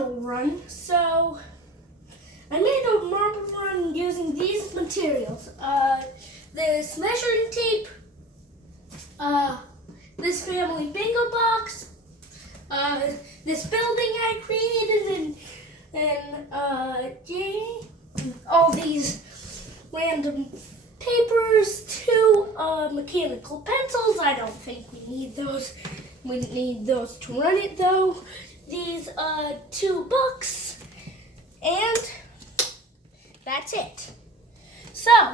marble run. So I made a marble run using these materials. This measuring tape, this family bingo box, this building I created, and all these random papers, 2 mechanical pencils. I don't think we need those. We need those to run it though. These 2 books, and that's it. So I'm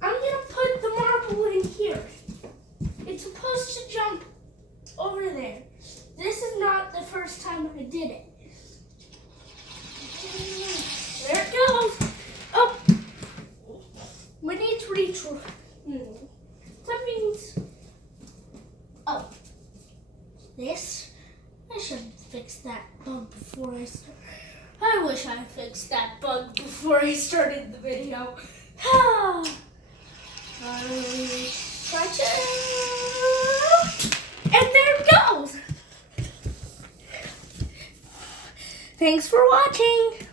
gonna put the marble in here. It's supposed to jump over there. This is not the first time I did it. There it goes. Oh, we need to reach. Something's. Oh, this. I should fix that bug before I start. I wish I fixed that bug before I started the video. And there it goes. Thanks for watching.